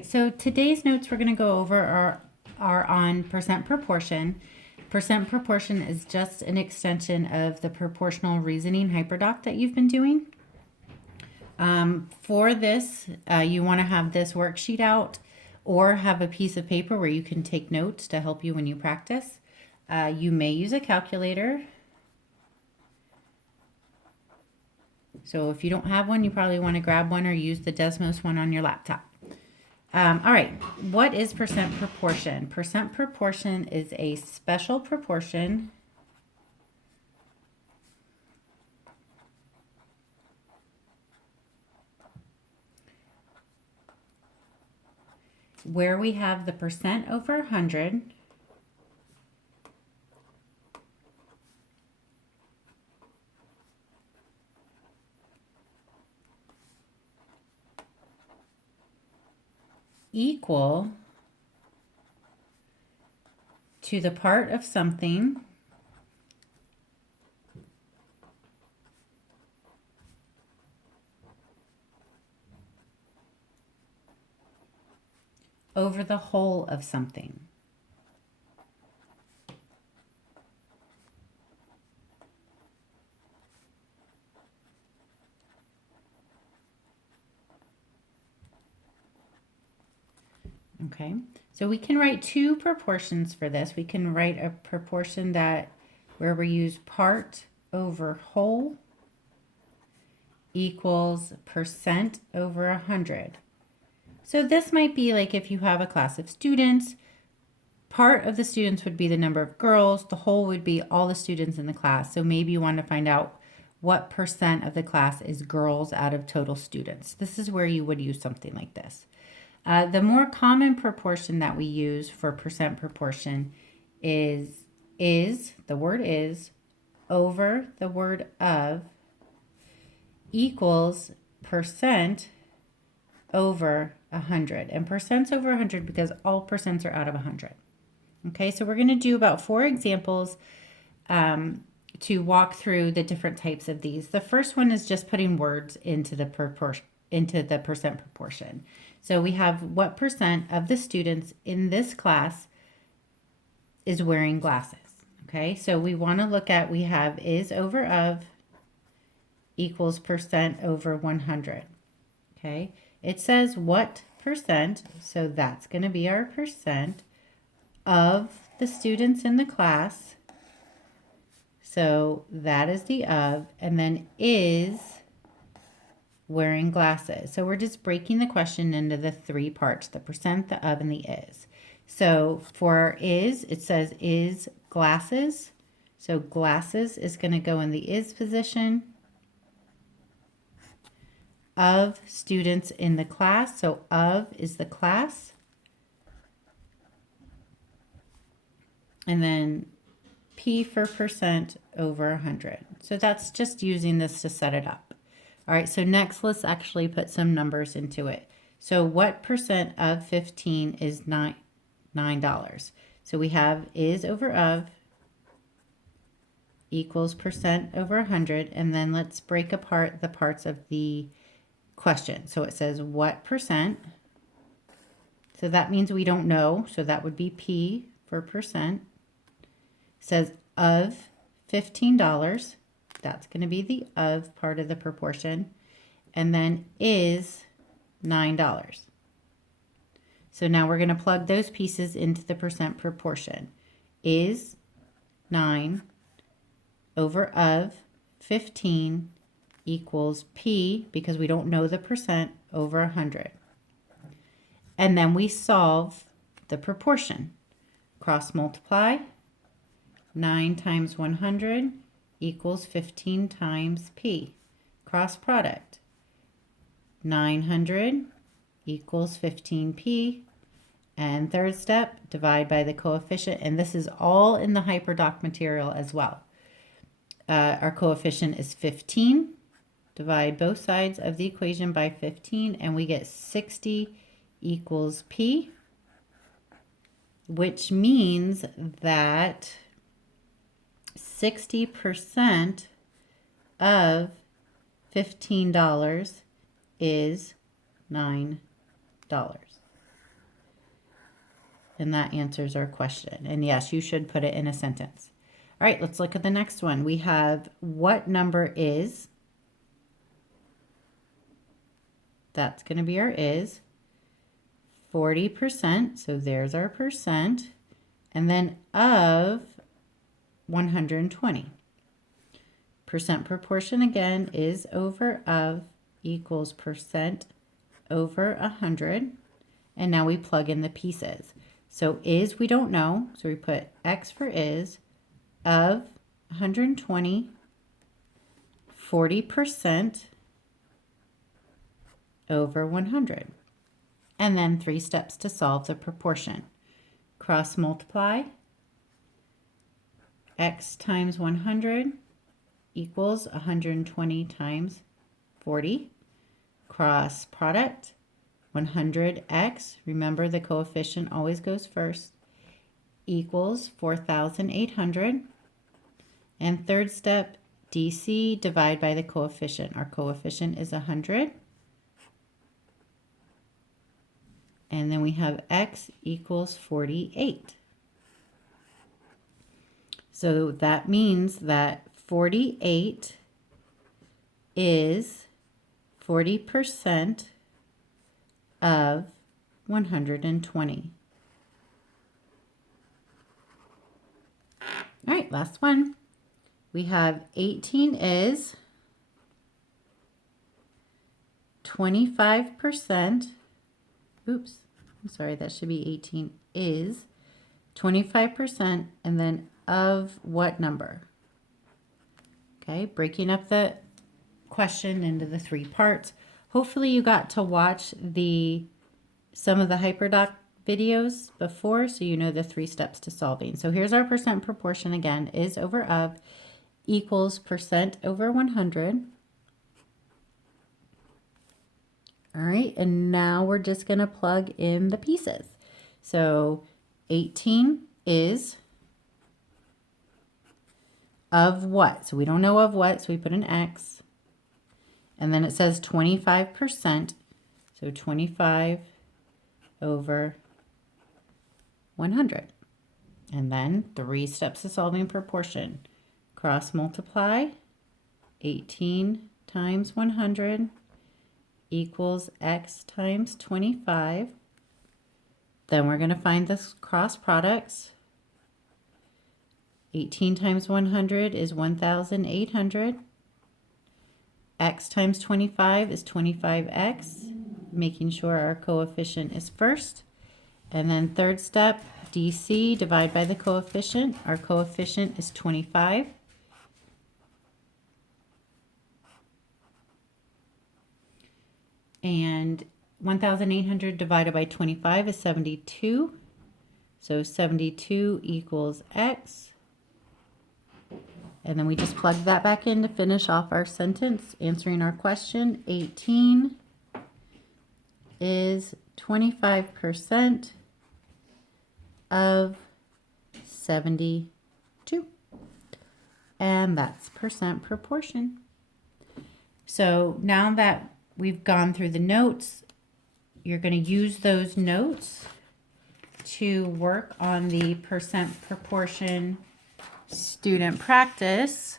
So today's notes we're going to go over are on percent proportion. Percent proportion is just an extension of the proportional reasoning hyperdoc that you've been doing. For this, you want to have this worksheet out or have a piece of paper where you can take notes to help you when you practice. You may use a calculator. So if you don't have one, you probably want to grab one or use the Desmos one on your laptop. All right, what is percent proportion? Percent proportion is a special proportion where we have the percent over 100 equal to the part of something over the whole of something. Okay, so we can write two proportions for this. We can write a proportion where we use part over whole equals percent over 100. So this might be like if you have a class of students, part of the students would be the number of girls, the whole would be all the students in the class. So maybe you want to find out what percent of the class is girls out of total students. This is where you would use something like this. The more common proportion that we use for percent proportion is the word is over the word of equals percent over 100. And percent's over 100 because all percents are out of 100. Okay, so we're going to do about 4 examples to walk through the different types of these. The first one is just putting words into the percent proportion. So we have what percent of the students in this class is wearing glasses. Okay, so we want to look at, we have is over of equals percent over 100. Okay, it says what percent, so that's going to be our percent of the students in the class. So that is the of, and then is wearing glasses. So we're just breaking the question into the 3 parts, the percent, the of, and the is. So for is, it says is glasses. So glasses is going to go in the is position. Of students in the class, so of is the class. And then P for percent over 100. So that's just using this to set it up. All right, so next let's actually put some numbers into it. So what percent of 15 is $9? So we have is over of equals percent over 100, and then let's break apart the parts of the question. So it says what percent, so that means we don't know, so that would be P for percent. It says of $15, that's going to be the of part of the proportion, and then is $9. So now we're going to plug those pieces into the percent proportion. Is 9 over of 15 equals P, because we don't know the percent, over 100. And then we solve the proportion. Cross multiply. 9 times 100 equals 15 times P. Cross product. 900 equals 15P. And third step, divide by the coefficient. And this is all in the hyperdoc material as well. Our coefficient is 15. Divide both sides of the equation by 15, and we get 60 equals P, which means that 60% of $15 is $9. and that answers our question. And yes, you should put it in a sentence. All right, let's look at the next one. We have what number is. That's going to be our is. 40%, so there's our percent. And then of 120. Percent proportion again is over of equals percent over 100. And now we plug in the pieces. So is we don't know, so we put X for is, of 120, 40% over 100. And then 3 steps to solve the proportion. Cross multiply, X times 100 equals 120 times 40. Cross product, 100x, remember the coefficient always goes first, equals 4,800. And third step, DC, divide by the coefficient. Our coefficient is 100. And then we have x equals 48. So that means that 48 is 40% of 120. All right, last one. We have 18 is 25%. Oops, I'm sorry, that should be 18 is 25% and then of what number? Okay, breaking up the question into the 3 parts. Hopefully you got to watch some of the HyperDoc videos before, so you know the 3 steps to solving. So here's our percent proportion again, is over of equals percent over 100. All right, and now we're just going to plug in the pieces. So 18 is of what? So we don't know of what, so we put an X. And then it says 25%, so 25 over 100. And then 3 steps to solving proportion. Cross multiply, 18 times 100 equals X times 25. Then we're going to find the cross products. 18 times 100 is 1,800. X times 25 is 25x, making sure our coefficient is first. And then third step, DC, divide by the coefficient. Our coefficient is 25. And 1,800 divided by 25 is 72. So 72 equals X. And then we just plug that back in to finish off our sentence, answering our question. 18 is 25% of 72. And that's percent proportion. So now that we've gone through the notes, you're going to use those notes to work on the percent proportion student practice.